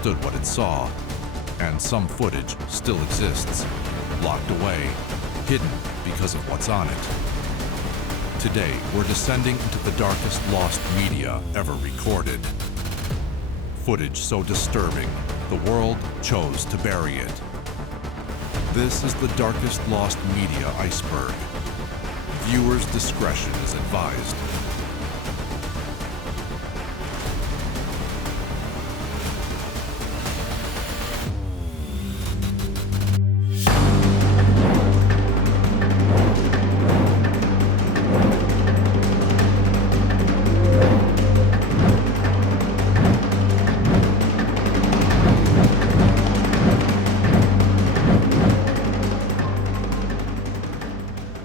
understood what it saw, and some footage still exists, locked away, hidden because of what's on it. Today, we're descending into the darkest lost media ever recorded. Footage so disturbing, the world chose to bury it. This is the darkest lost media iceberg. Viewers' discretion is advised.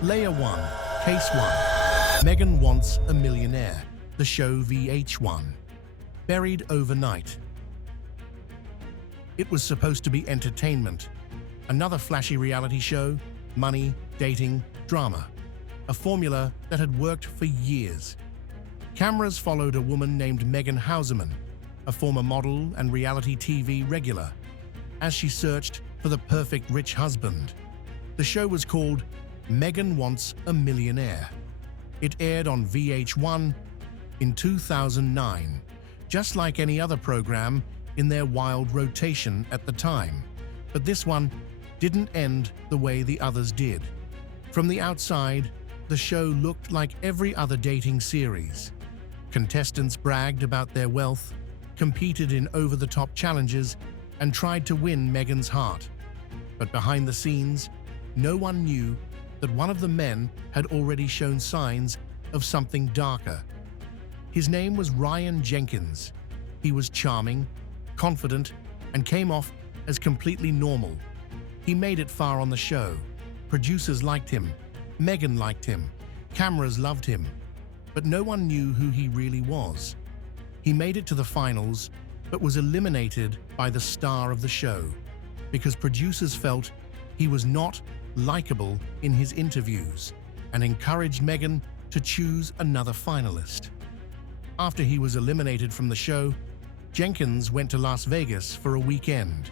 Layer 1, Case 1. Megan Wants a Millionaire, the show VH1. Buried overnight. It was supposed to be entertainment. Another flashy reality show, money, dating, drama. A formula that had worked for years. Cameras followed a woman named Megan Hauserman, a former model and reality TV regular, as she searched for the perfect rich husband. The show was called Megan Wants a Millionaire. It aired on VH1 in 2009, just like any other program in their wild rotation at the time. But this one didn't end the way the others did. From the outside, the show looked like every other dating series. Contestants bragged about their wealth, competed in over-the-top challenges, and tried to win Megan's heart. But behind the scenes, no one knew that one of the men had already shown signs of something darker. His name was Ryan Jenkins. He was charming, confident, and came off as completely normal. He made it far on the show. Producers liked him, Megan liked him, cameras loved him, but no one knew who he really was. He made it to the finals, but was eliminated by the star of the show because producers felt he was not likable in his interviews and encouraged Megan to choose another finalist. After he was eliminated from the show, Jenkins went to Las Vegas for a weekend.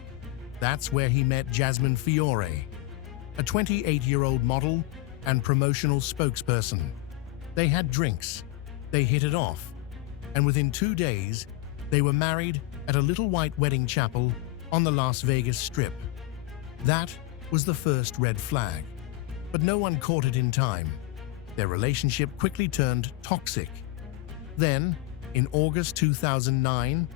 That's where he met Jasmine Fiore, a 28-year-old model and promotional spokesperson. They had drinks, they hit it off, and within 2 days, they were married at a little white wedding chapel on the Las Vegas Strip. That was the first red flag, but no one caught it in time. Their relationship quickly turned toxic. Then, in August 2009,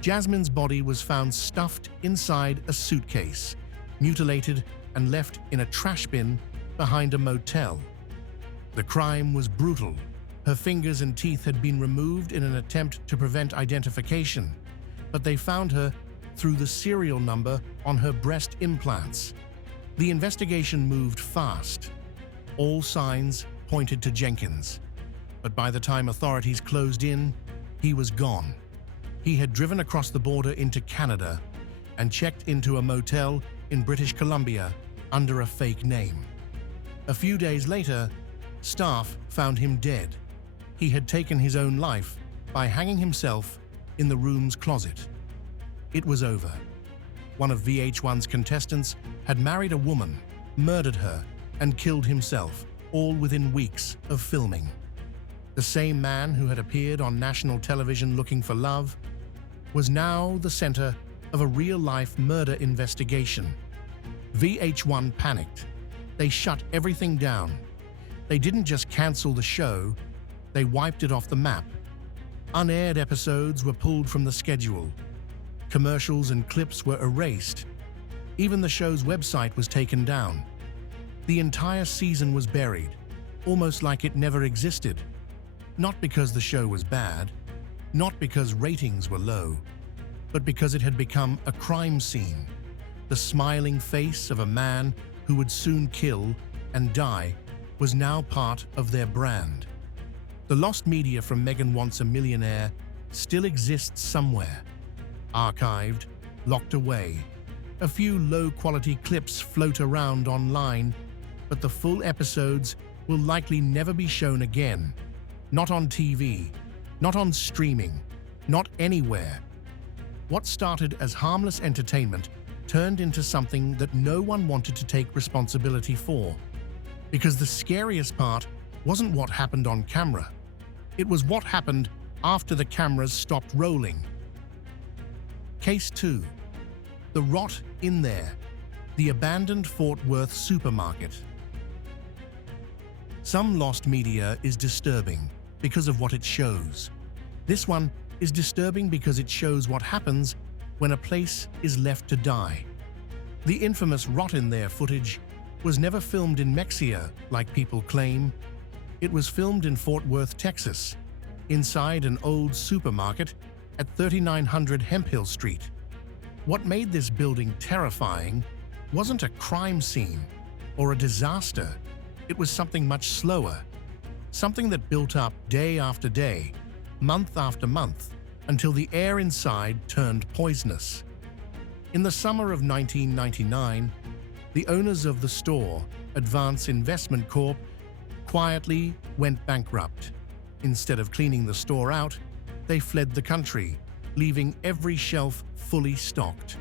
Jasmine's body was found stuffed inside a suitcase, mutilated and left in a trash bin behind a motel. The crime was brutal. Her fingers and teeth had been removed in an attempt to prevent identification, but they found her through the serial number on her breast implants. The investigation moved fast. All signs pointed to Jenkins, but by the time authorities closed in, he was gone. He had driven across the border into Canada and checked into a motel in British Columbia under a fake name. A few days later, staff found him dead. He had taken his own life by hanging himself in the room's closet. It was over. One of VH1's contestants had married a woman, murdered her, and killed himself, all within weeks of filming. The same man who had appeared on national television looking for love was now the center of a real-life murder investigation. VH1 panicked. They shut everything down. They didn't just cancel the show, they wiped it off the map. Unaired episodes were pulled from the schedule. Commercials and clips were erased. Even the show's website was taken down. The entire season was buried, almost like it never existed. Not because the show was bad, not because ratings were low, but because it had become a crime scene. The smiling face of a man who would soon kill and die was now part of their brand. The lost media from Megan Wants a Millionaire still exists somewhere. Archived, locked away. A few low-quality clips float around online, but the full episodes will likely never be shown again. Not on TV, not on streaming, not anywhere. What started as harmless entertainment turned into something that no one wanted to take responsibility for. Because the scariest part wasn't what happened on camera. It was what happened after the cameras stopped rolling. Case 2. The rot in there. The abandoned Fort Worth supermarket. Some lost media is disturbing because of what it shows. This one is disturbing because it shows what happens when a place is left to die. The infamous rot in there footage was never filmed in Mexico, like people claim. It was filmed in Fort Worth, Texas, inside an old supermarket at 3900 Hemphill Street. What made this building terrifying wasn't a crime scene or a disaster. It was something much slower, something that built up day after day, month after month, until the air inside turned poisonous. In the summer of 1999, the owners of the store, Advance Investment Corp., quietly went bankrupt. Instead of cleaning the store out, they fled the country, leaving every shelf fully stocked.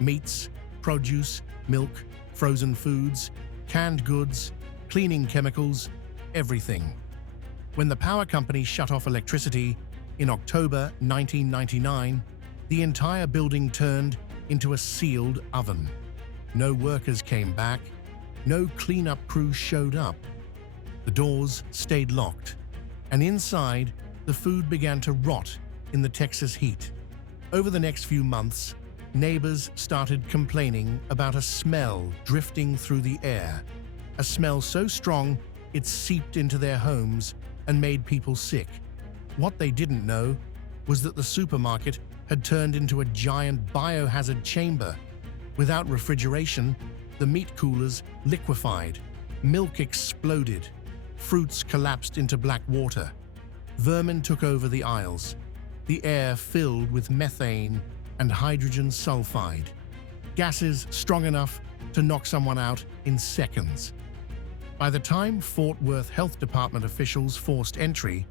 Meats, produce, milk, frozen foods, canned goods, cleaning chemicals, everything. When the power company shut off electricity in October 1999, the entire building turned into a sealed oven. No workers came back. No cleanup crew showed up. The doors stayed locked, and inside, the food began to rot in the Texas heat. Over the next few months, neighbors started complaining about a smell drifting through the air, a smell so strong it seeped into their homes and made people sick. What they didn't know was that the supermarket had turned into a giant biohazard chamber. Without refrigeration, the meat coolers liquefied, milk exploded, fruits collapsed into black water. Vermin took over the aisles, the air filled with methane and hydrogen sulfide, gases strong enough to knock someone out in seconds. By the time Fort Worth Health Department officials forced entry,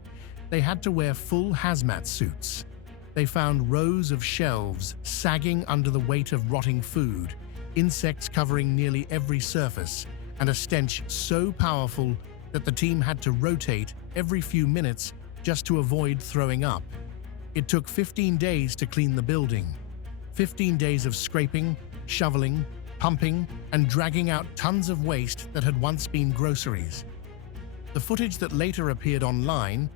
they had to wear full hazmat suits. They found rows of shelves sagging under the weight of rotting food, insects covering nearly every surface, and a stench so powerful that the team had to rotate every few minutes just to avoid throwing up. It took 15 days to clean the building. 15 days of scraping, shoveling, pumping, and dragging out tons of waste that had once been groceries. The footage that later appeared online,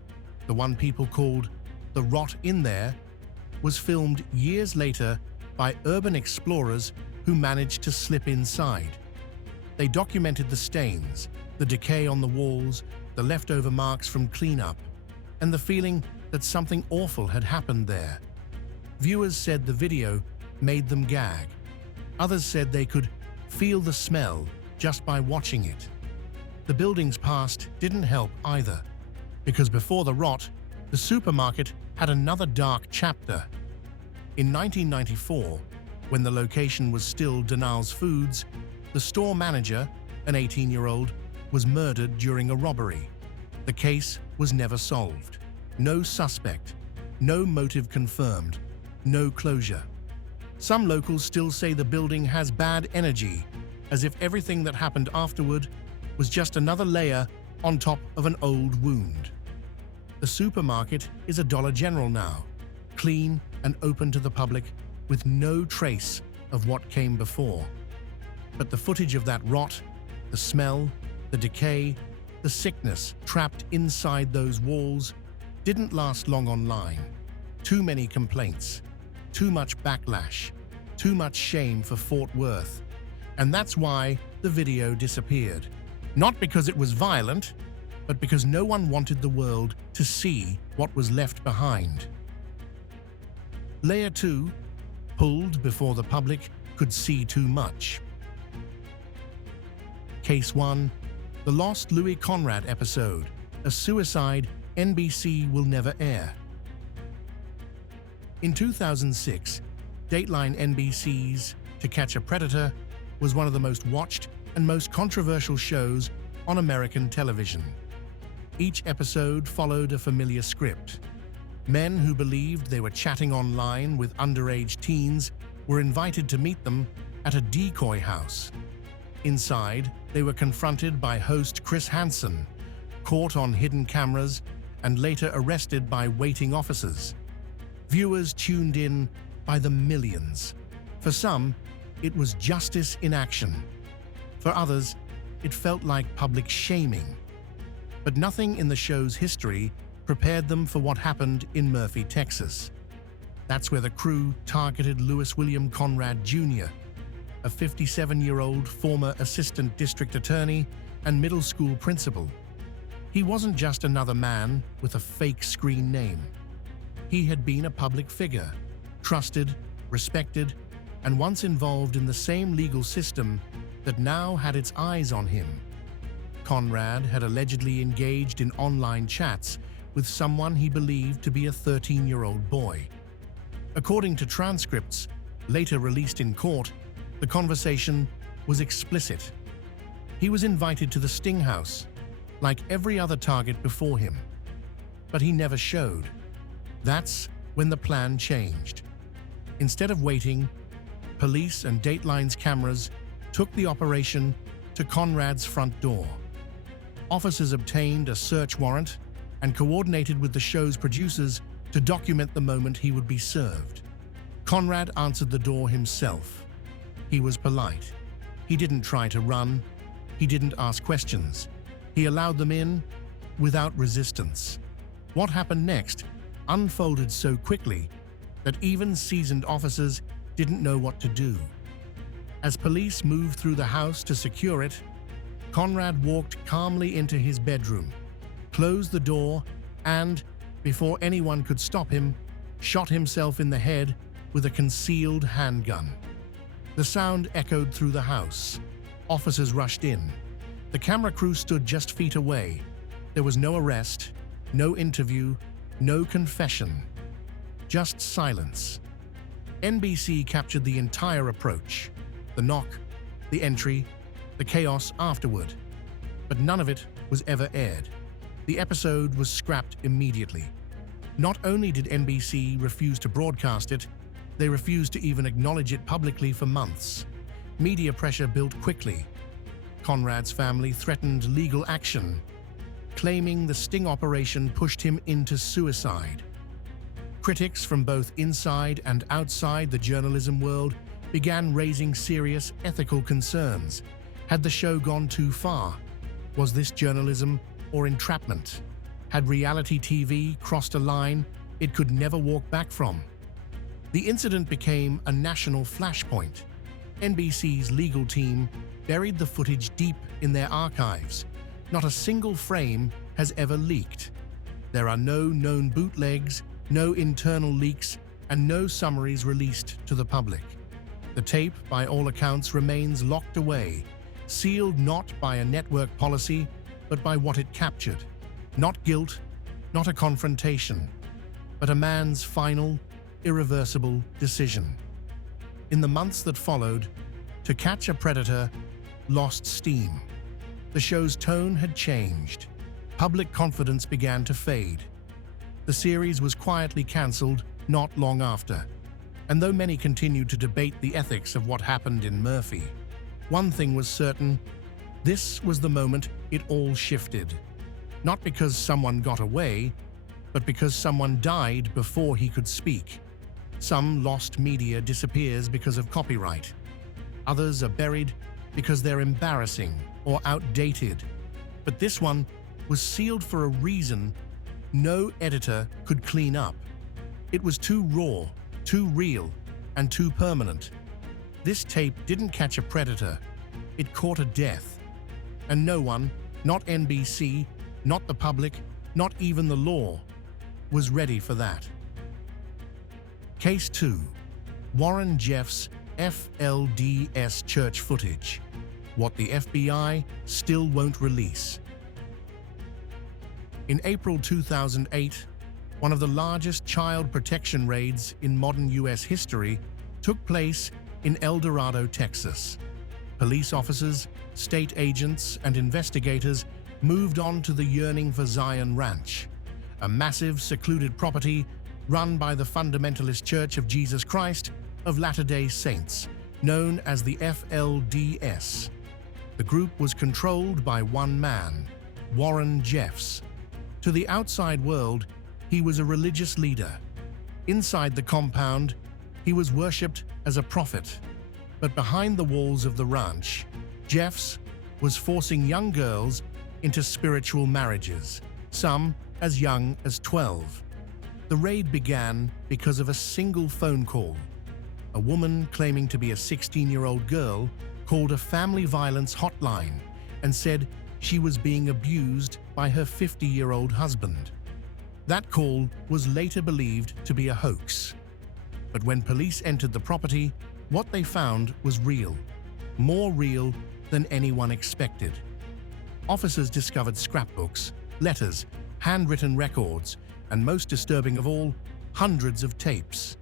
the one people called "the rot in there," was filmed years later by urban explorers who managed to slip inside. They documented the stains, the decay on the walls, the leftover marks from cleanup, and the feeling that something awful had happened there. Viewers said the video made them gag. Others said they could feel the smell just by watching it. The building's past didn't help either, because before the rot, the supermarket had another dark chapter. In 1994, when the location was still Denal's Foods, the store manager, an 18-year-old, was murdered during a robbery. The case was never solved. No suspect, no motive confirmed, no closure. Some locals still say the building has bad energy, as if everything that happened afterward was just another layer on top of an old wound. The supermarket is a Dollar General now, clean and open to the public, with no trace of what came before. But the footage of that rot, the smell, the decay, the sickness trapped inside those walls didn't last long online. Too many complaints, too much backlash, too much shame for Fort Worth. And that's why the video disappeared. Not because it was violent, but because no one wanted the world to see what was left behind. Layer 2, pulled before the public could see too much. Case 1, the lost Louis Conradt episode, a suicide NBC will never air. In 2006, Dateline NBC's To Catch a Predator was one of the most watched and most controversial shows on American television. Each episode followed a familiar script. Men who believed they were chatting online with underage teens were invited to meet them at a decoy house. Inside, they were confronted by host Chris Hansen, caught on hidden cameras, and later arrested by waiting officers. Viewers tuned in by the millions. For some, it was justice in action. For others, it felt like public shaming. But nothing in the show's history prepared them for what happened in Murphy, Texas. That's where the crew targeted Louis Conradt Jr., a 57-year-old former assistant district attorney and middle school principal. He wasn't just another man with a fake screen name. He had been a public figure, trusted, respected, and once involved in the same legal system that now had its eyes on him. Conrad had allegedly engaged in online chats with someone he believed to be a 13-year-old boy. According to transcripts later released in court, the conversation was explicit. He was invited to the Sting House, like every other target before him. But he never showed. That's when the plan changed. Instead of waiting, police and Dateline's cameras took the operation to Conrad's front door. Officers obtained a search warrant and coordinated with the show's producers to document the moment he would be served. Conrad answered the door himself. He was polite. He didn't try to run. He didn't ask questions. He allowed them in without resistance. What happened next unfolded so quickly that even seasoned officers didn't know what to do. As police moved through the house to secure it, Conrad walked calmly into his bedroom, closed the door, and, before anyone could stop him, shot himself in the head with a concealed handgun. The sound echoed through the house. Officers rushed in. The camera crew stood just feet away. There was no arrest, no interview, no confession. Just silence. NBC captured the entire approach. The knock, the entry, the chaos afterward. But none of it was ever aired. The episode was scrapped immediately. Not only did NBC refuse to broadcast it, they refused to even acknowledge it publicly for months. Media pressure built quickly. Conrad's family threatened legal action, claiming the sting operation pushed him into suicide. Critics from both inside and outside the journalism world began raising serious ethical concerns. Had the show gone too far? Was this journalism or entrapment? Had reality TV crossed a line it could never walk back from? The incident became a national flashpoint. NBC's legal team buried the footage deep in their archives. Not a single frame has ever leaked. There are no known bootlegs, no internal leaks, and no summaries released to the public. The tape, by all accounts, remains locked away, sealed not by a network policy, but by what it captured. Not guilt, not a confrontation, but a man's final, irreversible decision. In the months that followed, To Catch a Predator lost steam. The show's tone had changed. Public confidence began to fade. The series was quietly cancelled not long after. And though many continued to debate the ethics of what happened in Murphy, one thing was certain: this was the moment it all shifted. Not because someone got away, but because someone died before he could speak. Some lost media disappears because of copyright. Others are buried because they're embarrassing or outdated. But this one was sealed for a reason no editor could clean up. It was too raw, too real, and too permanent. This tape didn't catch a predator. It caught a death. And no one, not NBC, not the public, not even the law, was ready for that. Case 2. Warren Jeffs LDS church footage. What the FBI still won't release. In April 2008, one of the largest child protection raids in modern U.S. history took place in El Dorado, Texas. Police officers, state agents, and investigators moved on to the Yearning for Zion Ranch, a massive, secluded property run by the Fundamentalist Church of Jesus Christ of Latter-day Saints, known as the FLDS. The group was controlled by one man, Warren Jeffs. To the outside world, he was a religious leader. Inside the compound, he was worshipped as a prophet. But behind the walls of the ranch, Jeffs was forcing young girls into spiritual marriages, some as young as 12. The raid began because of a single phone call. A woman claiming to be a 16-year-old girl called a family violence hotline and said she was being abused by her 50-year-old husband. That call was later believed to be a hoax. But when police entered the property, what they found was real, more real than anyone expected. Officers discovered scrapbooks, letters, handwritten records, and most disturbing of all, hundreds of tapes,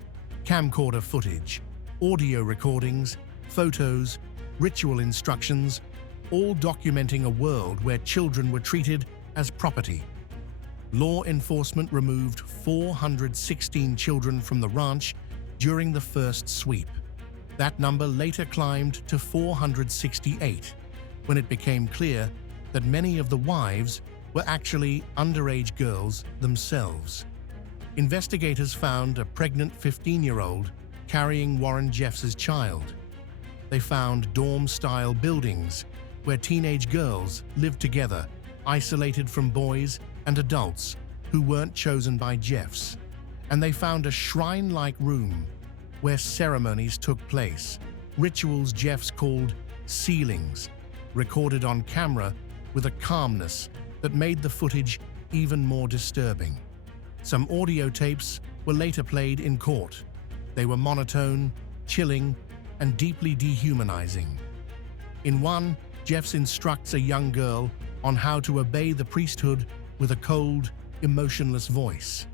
camcorder footage, audio recordings, photos, ritual instructions, all documenting a world where children were treated as property. Law enforcement removed 416 children from the ranch during the first sweep. That number later climbed to 468 when it became clear that many of the wives were actually underage girls themselves. Investigators found a pregnant 15-year-old carrying Warren Jeffs' child. They found dorm-style buildings where teenage girls lived together, isolated from boys and adults who weren't chosen by Jeffs. And they found a shrine-like room where ceremonies took place, rituals Jeffs called sealings, recorded on camera with a calmness that made the footage even more disturbing. Some audio tapes were later played in court. They were monotone, chilling, and deeply dehumanizing. In one, Jeffs instructs a young girl on how to obey the priesthood with a cold, emotionless voice.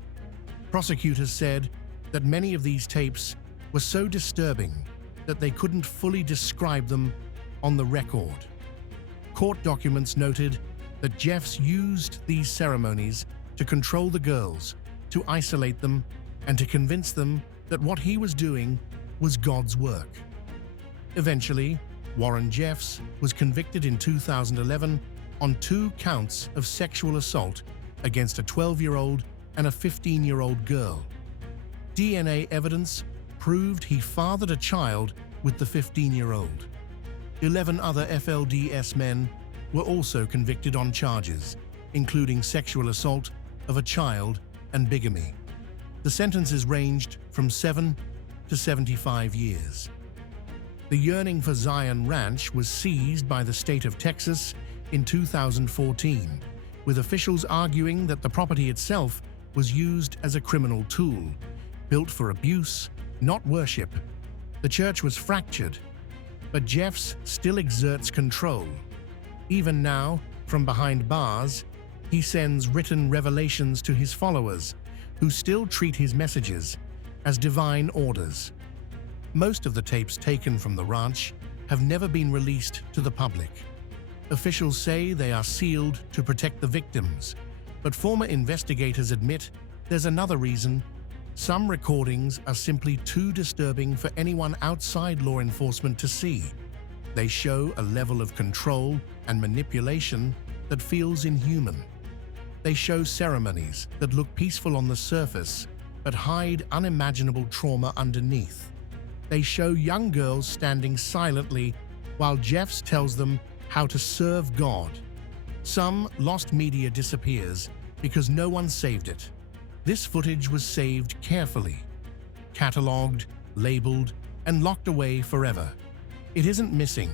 Prosecutors said that many of these tapes were so disturbing that they couldn't fully describe them on the record. Court documents noted that Jeffs used these ceremonies to control the girls, to isolate them, and to convince them that what he was doing was God's work. Eventually, Warren Jeffs was convicted in 2011 on 2 counts of sexual assault against a 12-year-old and a 15-year-old girl. DNA evidence proved he fathered a child with the 15-year-old. 11 other FLDS men were also convicted on charges, including sexual assault of a child and bigamy. The sentences ranged from 7 to 75 years. The Yearning for Zion Ranch was seized by the state of Texas in 2014, with officials arguing that the property itself was used as a criminal tool, built for abuse, not worship. The church was fractured, but Jeffs still exerts control. Even now, from behind bars, he sends written revelations to his followers, who still treat his messages as divine orders. Most of the tapes taken from the ranch have never been released to the public. Officials say they are sealed to protect the victims, but former investigators admit there's another reason. Some recordings are simply too disturbing for anyone outside law enforcement to see. They show a level of control and manipulation that feels inhuman. They show ceremonies that look peaceful on the surface, but hide unimaginable trauma underneath. They show young girls standing silently while Jeffs tells them how to serve God. Some lost media disappears because no one saved it. This footage was saved carefully, catalogued, labeled, and locked away forever. It isn't missing,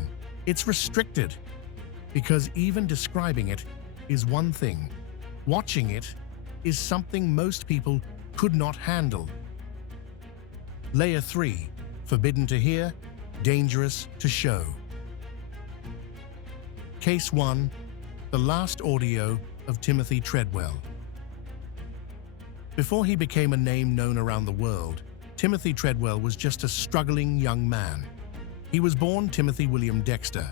it's restricted. Because even describing it is one thing. Watching it is something most people could not handle. Layer 3. Forbidden to hear, dangerous to show. Case 1. The last audio of Timothy Treadwell. Before he became a name known around the world, Timothy Treadwell was just a struggling young man. He was born Timothy William Dexter,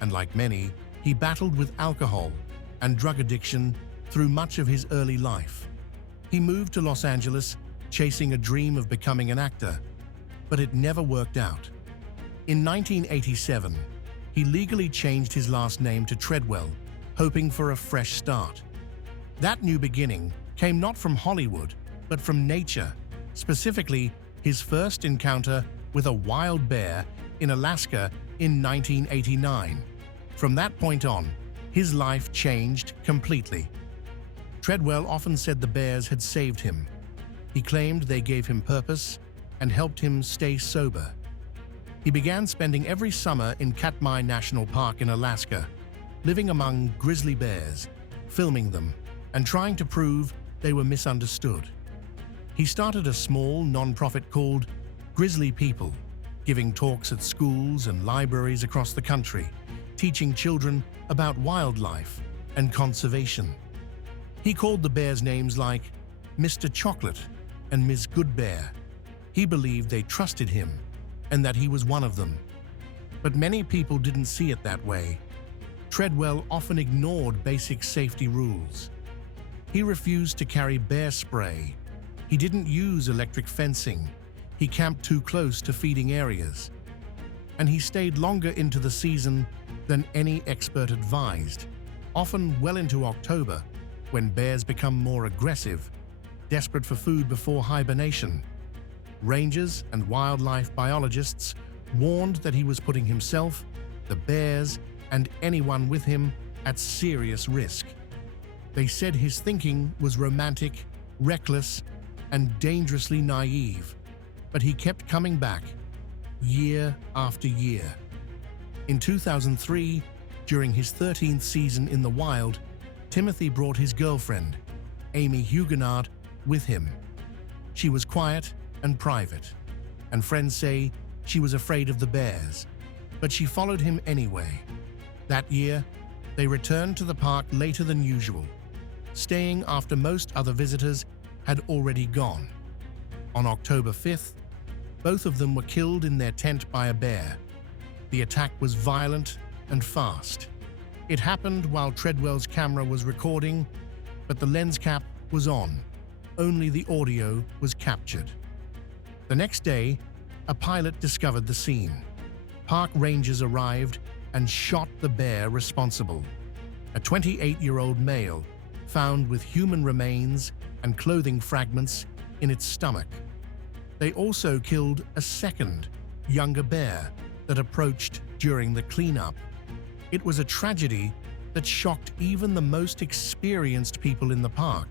and like many, he battled with alcohol and drug addiction through much of his early life. He moved to Los Angeles chasing a dream of becoming an actor, but it never worked out. In 1987, he legally changed his last name to Treadwell, hoping for a fresh start. That new beginning came not from Hollywood, but from nature, specifically his first encounter with a wild bear in Alaska in 1989. From that point on, his life changed completely. Treadwell often said the bears had saved him. He claimed they gave him purpose and helped him stay sober. He began spending every summer in Katmai National Park in Alaska, living among grizzly bears, filming them, and trying to prove they were misunderstood. He started a small non-profit called Grizzly People, giving talks at schools and libraries across the country, teaching children about wildlife and conservation. He called the bears names like Mr. Chocolate and Ms. Good Bear. He believed they trusted him and that he was one of them. But many people didn't see it that way. Treadwell often ignored basic safety rules. He refused to carry bear spray. He didn't use electric fencing. He camped too close to feeding areas. And he stayed longer into the season than any expert advised, often well into October, when bears become more aggressive, desperate for food before hibernation. Rangers and wildlife biologists warned that he was putting himself, the bears, and anyone with him at serious risk. They said his thinking was romantic, reckless, and dangerously naive, but he kept coming back, year after year. In 2003, during his 13th season in the wild, Timothy brought his girlfriend, Amy Huguenot, with him. She was quiet and private, and friends say she was afraid of the bears, but she followed him anyway. That year, they returned to the park later than usual, staying after most other visitors had already gone. On October 5th, both of them were killed in their tent by a bear. The attack was violent and fast. It happened while Treadwell's camera was recording, but the lens cap was on. Only the audio was captured. The next day, a pilot discovered the scene. Park rangers arrived and shot the bear responsible, a 28-year-old male found with human remains and clothing fragments in its stomach. They also killed a second, younger bear that approached during the cleanup. It was a tragedy that shocked even the most experienced people in the park.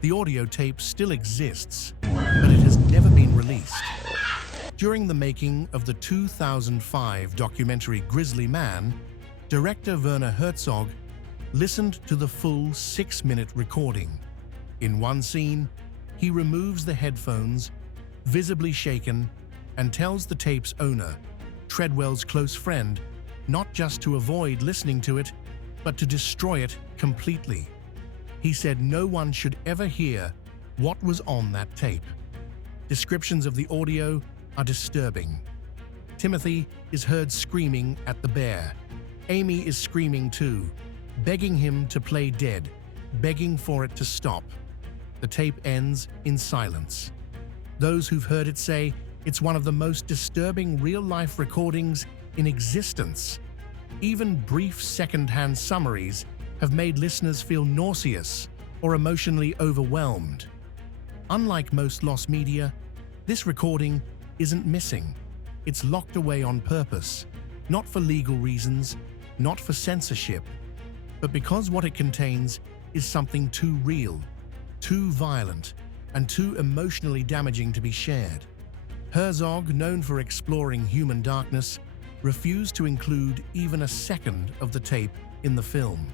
The audio tape still exists, but it has never been released. During the making of the 2005 documentary Grizzly Man, director Werner Herzog listened to the full 6-minute recording. In one scene, he removes the headphones, visibly shaken, and tells the tape's owner, Treadwell's close friend, not just to avoid listening to it, but to destroy it completely. He said no one should ever hear what was on that tape. Descriptions of the audio are disturbing. Timothy is heard screaming at the bear. Amy is screaming too, begging him to play dead, begging for it to stop. The tape ends in silence. Those who've heard it say it's one of the most disturbing real-life recordings in existence. Even brief second-hand summaries have made listeners feel nauseous or emotionally overwhelmed. Unlike most lost media, this recording isn't missing. It's locked away on purpose, not for legal reasons, not for censorship, but because what it contains is something too real, too violent, and too emotionally damaging to be shared. Herzog, known for exploring human darkness, refused to include even a second of the tape in the film.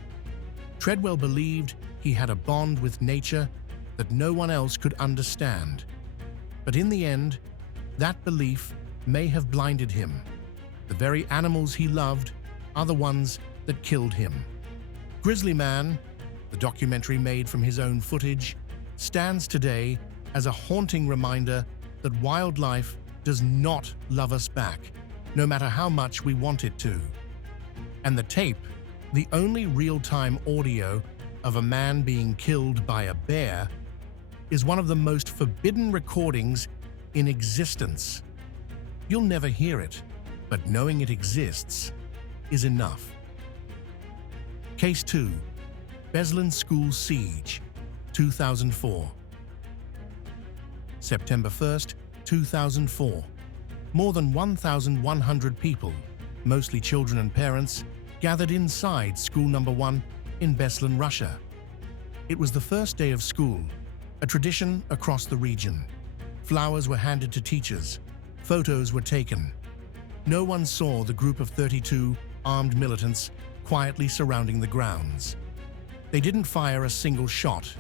Treadwell believed he had a bond with nature that no one else could understand. But in the end, that belief may have blinded him. The very animals he loved are the ones that killed him. Grizzly Man, the documentary made from his own footage, stands today as a haunting reminder that wildlife does not love us back, no matter how much we want it to. And the tape, the only real-time audio of a man being killed by a bear, is one of the most forbidden recordings in existence. You'll never hear it, but knowing it exists is enough. Case 2. Beslan School Siege, 2004. September 1st, 2004. More than 1,100 people, mostly children and parents, gathered inside School Number 1 in Beslan, Russia. It was the first day of school, a tradition across the region. Flowers were handed to teachers. Photos were taken. No one saw the group of 32 armed militants quietly surrounding the grounds. They didn't fire a single shot.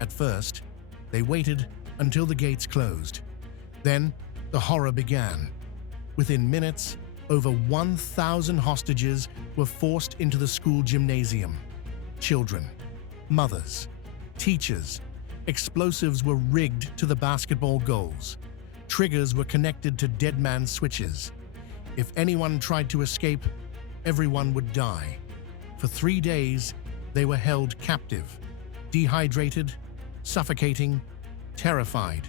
At first, they waited until the gates closed. Then, the horror began. Within minutes, over 1,000 hostages were forced into the school gymnasium. Children, mothers, teachers. Explosives were rigged to the basketball goals. Triggers were connected to dead man switches. If anyone tried to escape, everyone would die. For 3 days, they were held captive, dehydrated, suffocating, terrified.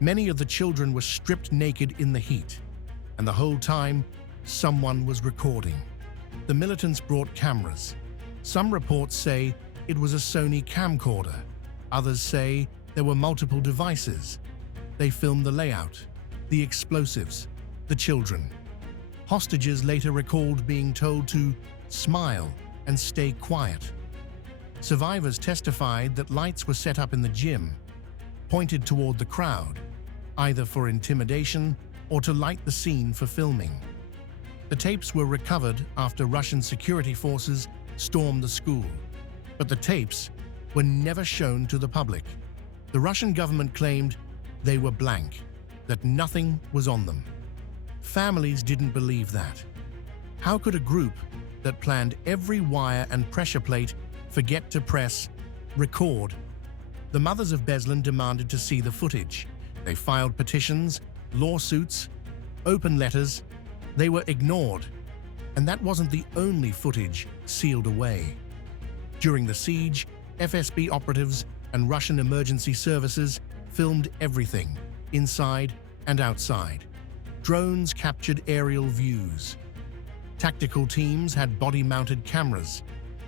Many of the children were stripped naked in the heat, and the whole time, someone was recording. The militants brought cameras. Some reports say it was a Sony camcorder. Others say there were multiple devices. They filmed the layout, the explosives, the children. Hostages later recalled being told to smile and stay quiet. Survivors testified that lights were set up in the gym, pointed toward the crowd, either for intimidation or to light the scene for filming. The tapes were recovered after Russian security forces stormed the school, but the tapes were never shown to the public. The Russian government claimed they were blank, that nothing was on them. Families didn't believe that. How could a group that planned every wire and pressure plate forget to press record? The mothers of Beslan demanded to see the footage. They filed petitions, lawsuits, open letters. They were ignored. And that wasn't the only footage sealed away. During the siege, FSB operatives and Russian emergency services filmed everything, inside and outside. Drones captured aerial views. Tactical teams had body-mounted cameras.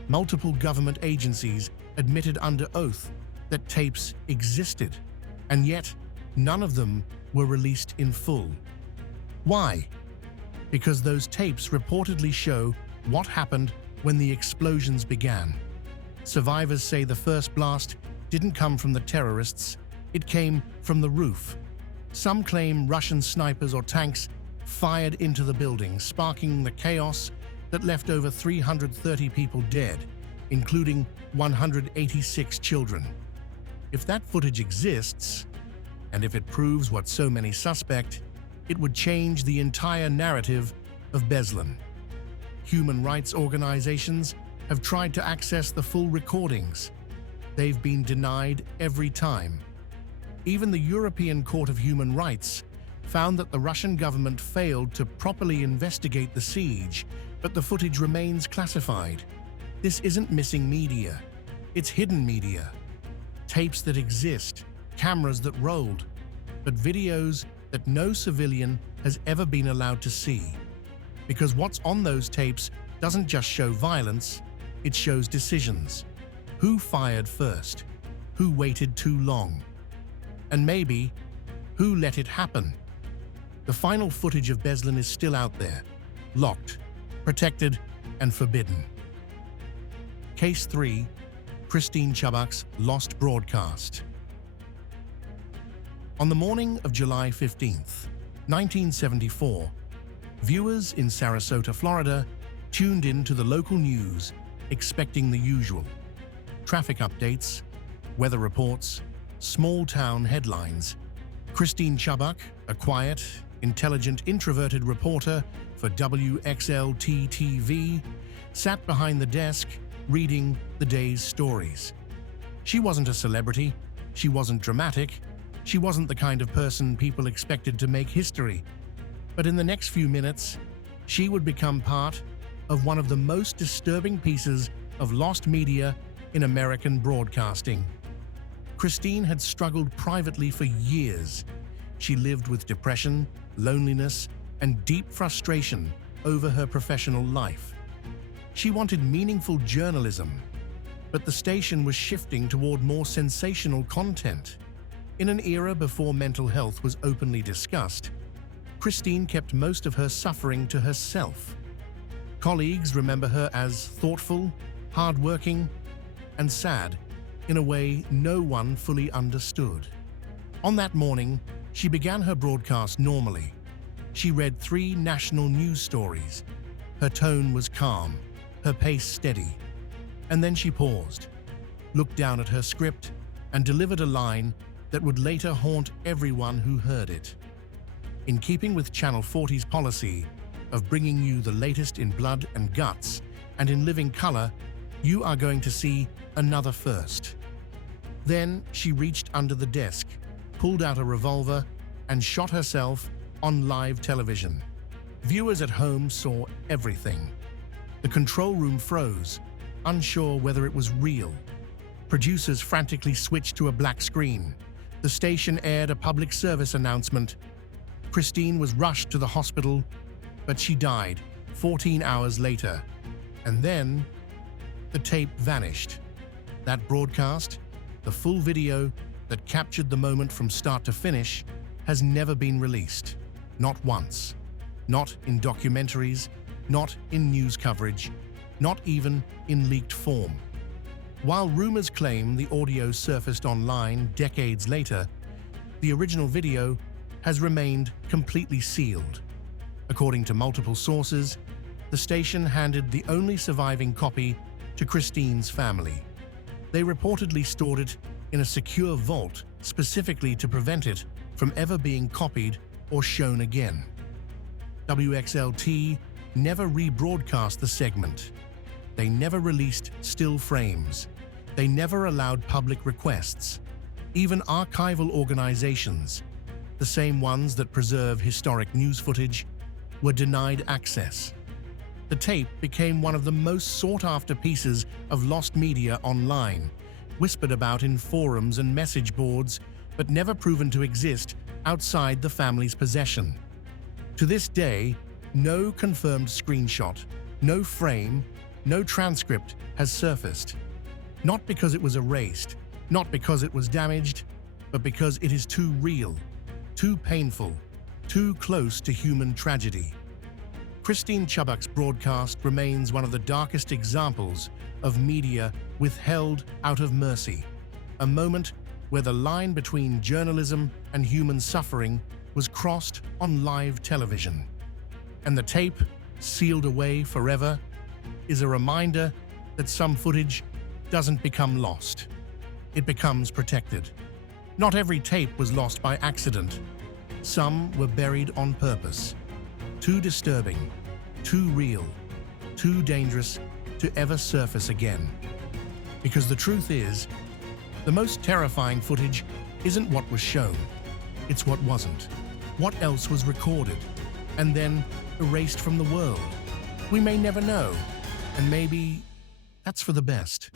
Multiple government agencies admitted under oath that tapes existed, and yet none of them were released in full. Why? Because those tapes reportedly show what happened when the explosions began. Survivors say the first blast didn't come from the terrorists, it came from the roof. Some claim Russian snipers or tanks fired into the building, sparking the chaos that left over 330 people dead, including 186 children. If that footage exists, and if it proves what so many suspect, it would change the entire narrative of Beslan. Human rights organizations have tried to access the full recordings. They've been denied every time. Even the European Court of Human Rights found that the Russian government failed to properly investigate the siege, but the footage remains classified. This isn't missing media, it's hidden media. Tapes that exist, cameras that rolled, but videos that no civilian has ever been allowed to see. Because what's on those tapes doesn't just show violence, it shows decisions. Who fired first? Who waited too long? And maybe, who let it happen? The final footage of Beslan is still out there, locked, protected, and forbidden. Case 3. Christine Chubbuck's Lost Broadcast. On the morning of July 15th, 1974, viewers in Sarasota, Florida, tuned in to the local news expecting the usual. Traffic updates, weather reports, small-town headlines. Christine Chubbuck, a quiet, intelligent, introverted reporter for WXLT-TV, sat behind the desk reading the day's stories. She wasn't a celebrity, she wasn't dramatic, she wasn't the kind of person people expected to make history. But in the next few minutes, she would become part of one of the most disturbing pieces of lost media in American broadcasting. Christine had struggled privately for years. She lived with depression, loneliness, and deep frustration over her professional life. She wanted meaningful journalism, but the station was shifting toward more sensational content. In an era before mental health was openly discussed, Christine kept most of her suffering to herself. Colleagues remember her as thoughtful, hardworking, and sad in a way no one fully understood. On that morning, she began her broadcast normally. She read 3 national news stories. Her tone was calm, her pace steady. And then she paused, looked down at her script, and delivered a line that would later haunt everyone who heard it. In keeping with Channel 40's policy of bringing you the latest in blood and guts and in living color, you are going to see another first. Then she reached under the desk, pulled out a revolver, and shot herself on live television. Viewers at home saw everything. The control room froze, unsure whether it was real. Producers frantically switched to a black screen. The station aired a public service announcement. Christine was rushed to the hospital, but she died 14 hours later. And then, the tape vanished. That broadcast, the full video that captured the moment from start to finish, has never been released. Not once. Not in documentaries, not in news coverage, not even in leaked form. While rumors claim the audio surfaced online decades later, the original video has remained completely sealed. According to multiple sources, the station handed the only surviving copy to Christine's family. They reportedly stored it in a secure vault specifically to prevent it from ever being copied or shown again. WXLT never rebroadcast the segment. They never released still frames. They never allowed public requests. Even archival organizations, the same ones that preserve historic news footage, were denied access. The tape became one of the most sought-after pieces of lost media online, whispered about in forums and message boards, but never proven to exist outside the family's possession. To this day, no confirmed screenshot, no frame, no transcript has surfaced. Not because it was erased, not because it was damaged, but because it is too real, too painful, too close to human tragedy. Christine Chubbuck's broadcast remains one of the darkest examples of media withheld out of mercy, a moment where the line between journalism and human suffering was crossed on live television. And the tape, sealed away forever, is a reminder that some footage doesn't become lost. It becomes protected. Not every tape was lost by accident. Some were buried on purpose. Too disturbing, too real, too dangerous to ever surface again. Because the truth is, the most terrifying footage isn't what was shown, it's what wasn't. What else was recorded, and then erased from the world? We may never know, and maybe that's for the best.